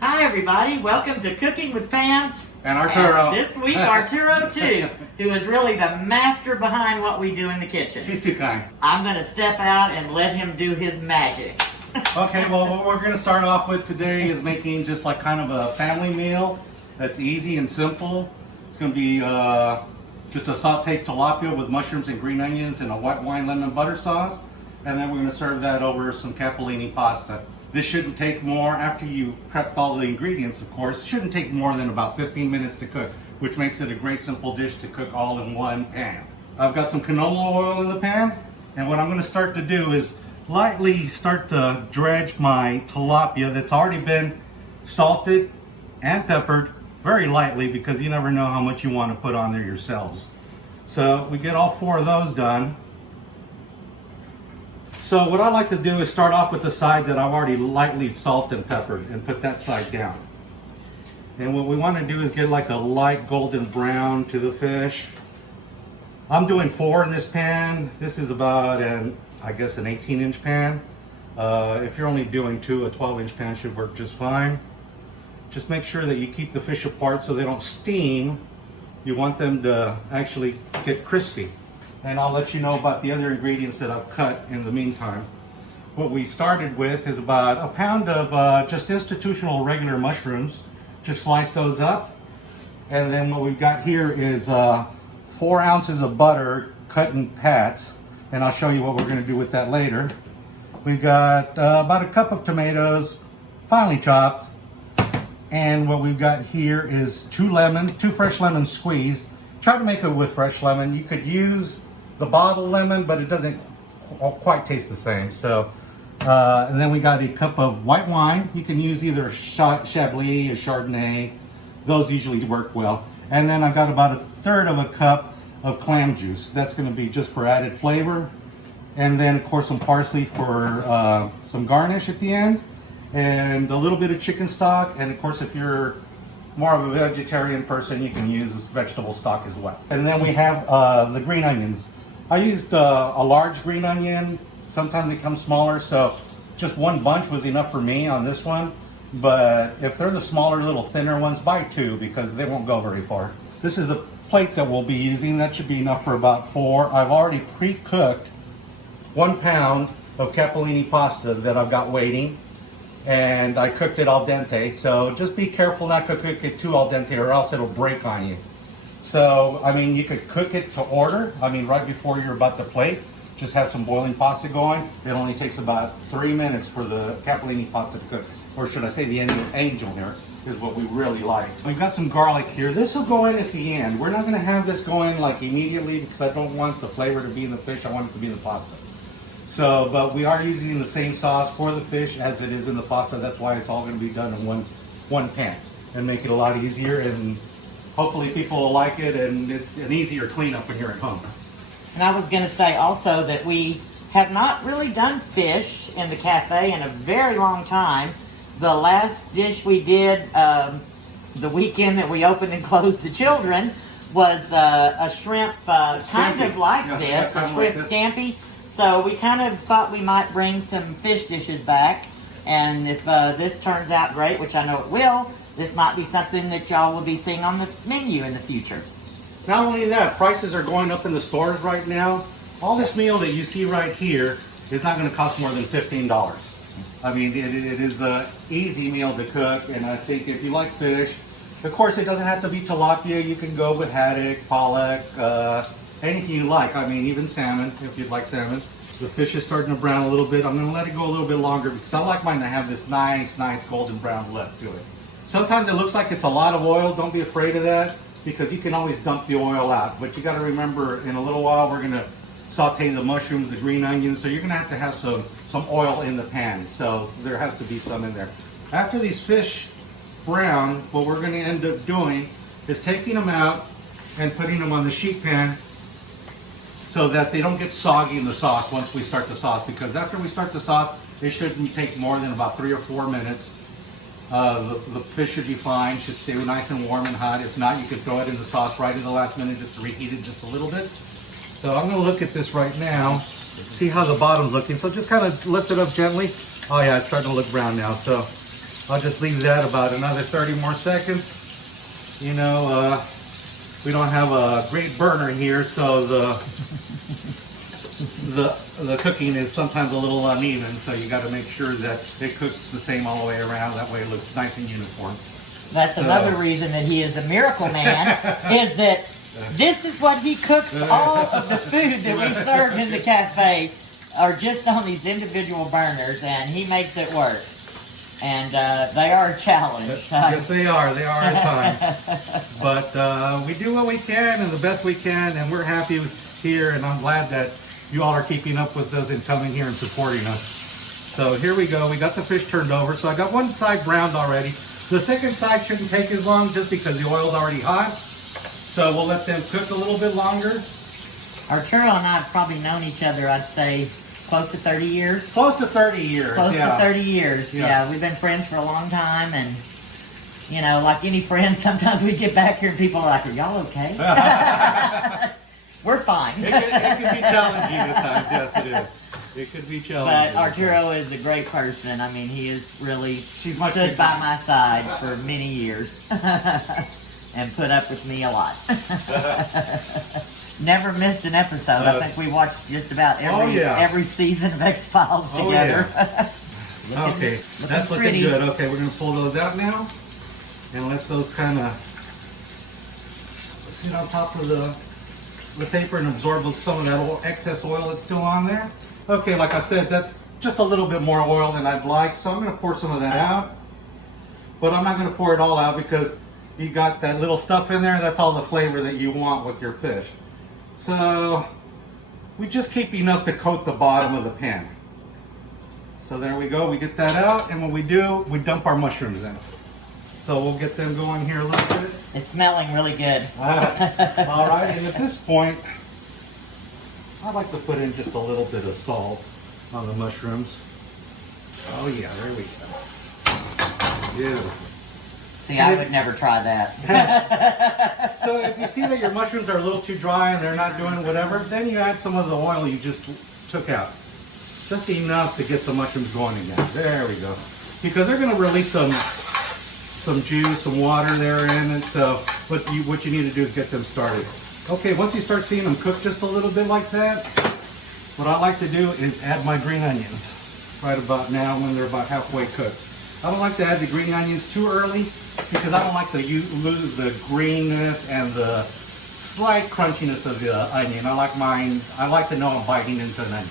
Hi everybody, welcome to Cooking with Pam. And Arturo. And this week Arturo too, who is really the master behind what we do in the kitchen. She's too kind. I'm going to step out and let him do his magic. Okay, well what we're going to start off with today is making just like kind of a family meal that's easy and simple. It's going to be just a sauteed tilapia with mushrooms and green onions and a white wine lemon butter sauce. And then we're going to serve that over some capellini pasta. This shouldn't take more, after you prepped all the ingredients of course, shouldn't take more than about 15 minutes to cook, which makes it a great simple dish to cook all in one pan. I've got some canola oil in the pan, and what I'm going to start to do is lightly start to dredge my tilapia that's already been salted and peppered very lightly, because you never know how much you want to put on there yourselves. So we get all 4 of those done. So what I like to do is start off with the side that I've already lightly salted and peppered and put that side down. And what we want to do is get like a light golden brown to the fish. I'm doing 4 in this pan. This is about I guess an 18-inch pan. If you're only doing 2, a 12-inch pan should work just fine. Just make sure that you keep the fish apart so they don't steam. You want them to actually get crispy. And I'll let you know about the other ingredients that I've cut in the meantime. What we started with is about a pound of just institutional regular mushrooms. Just slice those up. And then what we've got here is 4 ounces of butter cut in pats. And I'll show you what we're going to do with that later. We've got about a cup of tomatoes, finely chopped. And what we've got here is 2 lemons, 2 fresh lemons squeezed. Try to make it with fresh lemon. You could use the bottled lemon, but it doesn't quite taste the same. So, and then we got a cup of white wine. You can use either Chablis or Chardonnay. Those usually work well. And then I got about 1/3 of a cup of clam juice. That's going to be just for added flavor. And then of course some parsley for some garnish at the end. And a little bit of chicken stock. And of course if you're more of a vegetarian person, you can use vegetable stock as well. And then we have the green onions. I used a large green onion. Sometimes they come smaller, so just 1 bunch was enough for me on this one. But if they're the smaller, little thinner ones, buy 2 because they won't go very far. This is the plate that we'll be using. That should be enough for about 4. I've already pre-cooked 1 pound of capellini pasta that I've got waiting. And I cooked it al dente, so just be careful not to cook it too al dente or else it'll break on you. So, I mean, you could cook it to order. I mean, right before you're about to plate, just have some boiling pasta going. It only takes about 3 minutes for the capellini pasta to cook. Or should I say the angel here is what we really like. We've got some garlic here. This will go in at the end. We're not going to have this going like immediately because I don't want the flavor to be in the fish. I want it to be in the pasta. So, but we are using the same sauce for the fish as it is in the pasta. That's why it's all going to be done in one pan and make it a lot easier. And hopefully people will like it, and it's an easier cleanup when you're at home. And I was going to say also that we have not really done fish in the cafe in a very long time. The last dish we did the weekend that we opened and closed the children was a shrimp kind of like this, a shrimp scampi. So we kind of thought we might bring some fish dishes back, and if this turns out great, which I know it will, this might be something that y'all will be seeing on the menu in the future. Not only that, prices are going up in the stores right now. All this meal that you see right here is not going to cost more than $15. I mean, it is an easy meal to cook, and I think if you like fish, of course it doesn't have to be tilapia. You can go with haddock, pollock, anything you like. I mean, even salmon, if you'd like salmon. The fish is starting to brown a little bit. I'm going to let it go a little bit longer because I like mine to have this nice golden brown look to it. Sometimes it looks like it's a lot of oil. Don't be afraid of that because you can always dump the oil out. But you got to remember, in a little while, we're going to saute the mushrooms, the green onions. So you're going to have some oil in the pan. So there has to be some in there. After these fish brown, what we're going to end up doing is taking them out and putting them on the sheet pan so that they don't get soggy in the sauce once we start the sauce, because after we start the sauce, it shouldn't take more than about 3 or 4 minutes. The fish should be fine, should stay nice and warm and hot. If not, you can throw it in the sauce right in the last minute just to reheat it just a little bit. So I'm going to look at this right now, see how the bottom's looking. So just kind of lift it up gently. Oh yeah, it's starting to look brown now. So I'll just leave that about another 30 more seconds. You know, we don't have a great burner here, so the cooking is sometimes a little uneven, so you got to make sure that it cooks the same all the way around. That way it looks nice and uniform. That's another reason that he is a miracle man, is that this is what he cooks. All of the food that we serve in the cafe are just on these individual burners, and he makes it work. And they are a challenge. Yes, they are. They are at times. But we do what we can and the best we can, and we're happy here, and I'm glad that you all are keeping up with us and coming here and supporting us. So here we go. We got the fish turned over. So I got one side browned already. The second side shouldn't take as long just because the oil's already hot. So we'll let them cook a little bit longer. Arturo and I have probably known each other, I'd say, close to 30 years. Close to 30 years. Close yeah. to 30 years. Yeah, we've been friends for a long time, and you know, like any friend, sometimes we get back here and people are like, "Are y'all okay?" We're fine. It can be challenging at times. Yes, it is. It could be challenging. But Arturo is a great person. I mean, he has really stood by my side for many years and put up with me a lot. Never missed an episode. I think we watched just about every season of X-Files together. Okay, that's looking pretty. good. Okay, we're going to pull those out now and let those kind of sit on top of the paper and absorb some of that excess oil that's still on there. Okay, like I said, that's just a little bit more oil than I'd like, so I'm going to pour some of that out. But I'm not going to pour it all out because you got that little stuff in there. That's all the flavor that you want with your fish. So we just keep enough to coat the bottom of the pan. So there we go, we get that out, and what we do, we dump our mushrooms in. So we'll get them going here a little bit. It's smelling really good. All right, and at this point, I'd like to put in just a little bit of salt on the mushrooms. Oh yeah, there we go. Beautiful. See, I would never try that. So if you see that your mushrooms are a little too dry and they're not doing whatever, then you add some of the oil you just took out. Just enough to get the mushrooms going again. There we go. Because they're going to release some juice, some water there in it. So what you need to do is get them started. Okay, once you start seeing them cook just a little bit like that, what I like to do is add my green onions right about now when they're about halfway cooked. I don't like to add the green onions too early because I don't like to lose the greenness and the slight crunchiness of the onion. I like to know I'm biting into an onion.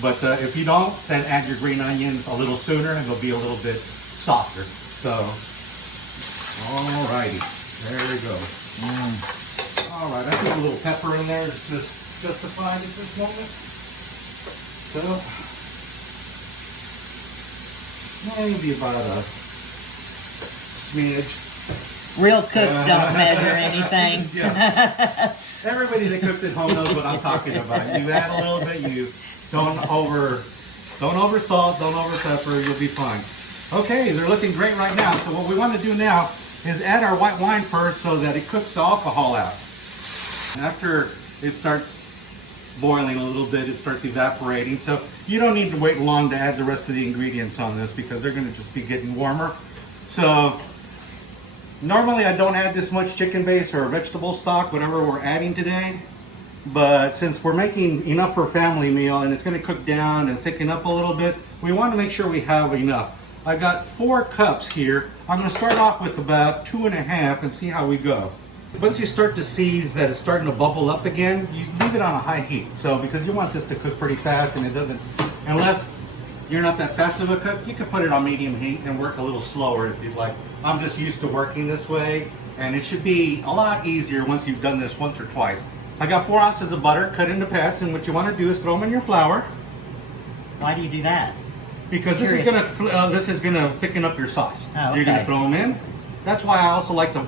But if you don't, then add your green onions a little sooner and they'll be a little bit softer. So, alrighty, there we go. Alright, I think a little pepper in there is just justified at this moment. So, maybe about a smidge. Real cooks don't measure anything. Yeah. Everybody that cooks at home knows what I'm talking about. You add a little bit, you don't over salt, don't over pepper, you'll be fine. Okay, they're looking great right now. So what we want to do now is add our white wine first so that it cooks the alcohol out. After it starts boiling a little bit, it starts evaporating. So you don't need to wait long to add the rest of the ingredients on this because they're going to just be getting warmer. So normally I don't add this much chicken base or vegetable stock, whatever we're adding today. But since we're making enough for a family meal and it's going to cook down and thicken up a little bit, we want to make sure we have enough. I got 4 cups here. I'm going to start off with about 2.5 and see how we go. Once you start to see that it's starting to bubble up again, you leave it on a high heat. So because you want this to cook pretty fast and it doesn't, unless you're not that fast of a cook, you can put it on medium heat and work a little slower if you'd like. I'm just used to working this way and it should be a lot easier once you've done this once or twice. I got 4 ounces of butter cut into pats, and what you want to do is throw them in your flour. Why do you do that? Because this is gonna thicken up your sauce. Oh, okay. You're gonna throw them in. That's why I also like to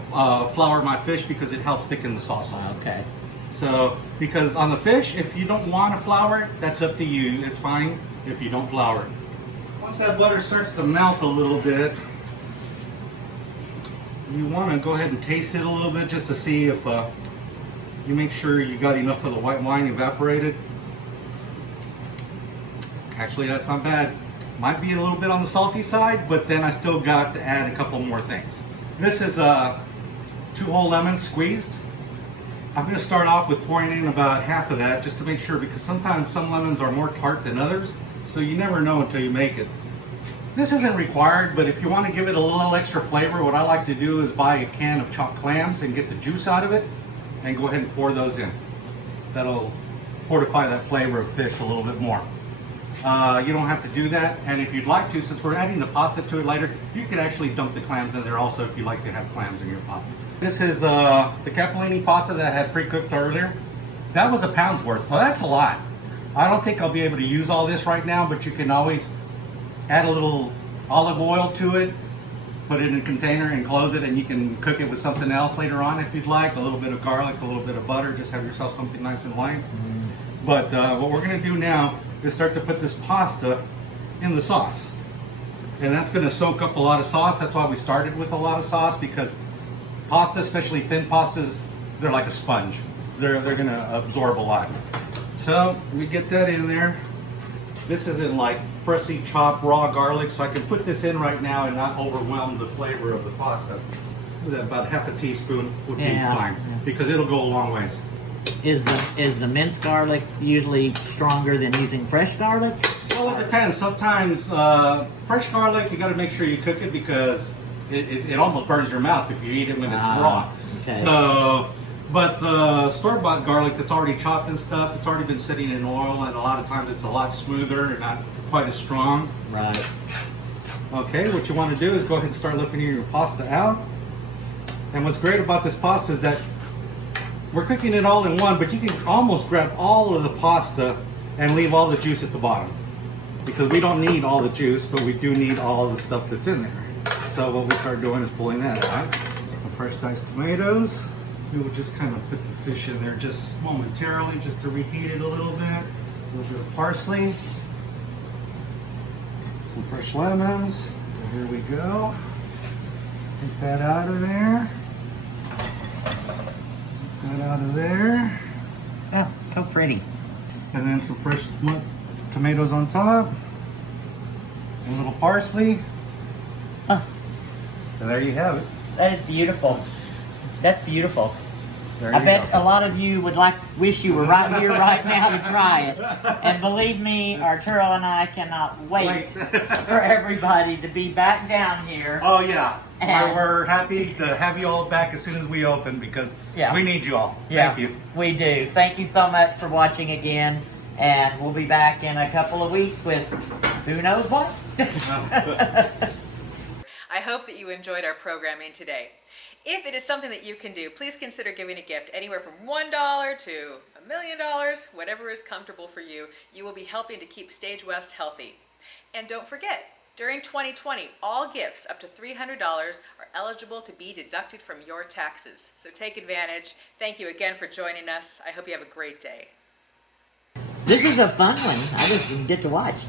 flour my fish because it helps thicken the sauce. Okay. So because on the fish, if you don't want to flour it, that's up to you. It's fine if you don't flour it. Once that butter starts to melt a little bit, you want to go ahead and taste it a little bit just to see if you make sure you got enough of the white wine evaporated. Actually, that's not bad. Might be a little bit on the salty side, but then I still got to add a couple more things. This is 2 whole lemons squeezed. I'm going to start off with pouring in about half of that just to make sure, because sometimes some lemons are more tart than others, so you never know until you make it. This isn't required, but if you want to give it a little extra flavor, what I like to do is buy a can of chopped clams and get the juice out of it and go ahead and pour those in. That'll fortify that flavor of fish a little bit more. You don't have to do that, and if you'd like to, since we're adding the pasta to it later, you could actually dump the clams in there also if you like to have clams in your pasta. This is the capellini pasta that I had pre-cooked earlier. That was £1 worth, so that's a lot. I don't think I'll be able to use all this right now, but you can always add a little olive oil to it, put it in a container and close it, and you can cook it with something else later on if you'd like. A little bit of garlic, a little bit of butter, just have yourself something nice and light. But what we're going to do now is start to put this pasta in the sauce. And that's going to soak up a lot of sauce. That's why we started with a lot of sauce, because pasta, especially thin pastas, they're like a sponge. They're going to absorb a lot. So we get that in there. This isn't like freshly chopped raw garlic, so I can put this in right now and not overwhelm the flavor of the pasta. About half a teaspoon would be fine, because it'll go a long ways. Is the minced garlic usually stronger than using fresh garlic? Well, it depends. Sometimes fresh garlic, you got to make sure you cook it, because it almost burns your mouth if you eat it when it's raw. Okay. So, but the store-bought garlic that's already chopped and stuff, it's already been sitting in oil, and a lot of times it's a lot smoother and not quite as strong. Right. Okay, what you want to do is go ahead and start lifting your pasta out. And what's great about this pasta is that we're cooking it all in one, but you can almost grab all of the pasta and leave all the juice at the bottom, because we don't need all the juice, but we do need all the stuff that's in there. So what we start doing is pulling that out. Some fresh diced tomatoes. We will just kind of put the fish in there just momentarily, just to reheat it a little bit. A little bit of parsley. Some fresh lemons. So here we go. Take that out of there. Take that out of there. Oh, so pretty. And then some fresh tomatoes on top. A little parsley. Huh. So there you have it. That is beautiful. That's beautiful. There I you bet go. a lot of you would wish you were right here, right now to try it. And believe me, Arturo and I cannot wait for everybody to be back down here. Oh yeah. And- We're happy to have you all back as soon as we open, because we need you all. Yeah, Thank you. we do. Thank you so much for watching again. And we'll be back in a couple of weeks with who knows what. I hope that you enjoyed our programming today. If it is something that you can do, please consider giving a gift anywhere from $1 to $1 million, whatever is comfortable for you. You will be helping to keep Stage West healthy. And don't forget, during 2020, all gifts up to $300 are eligible to be deducted from your taxes. So take advantage. Thank you again for joining us. I hope you have a great day. This is a fun one. I just didn't get to watch.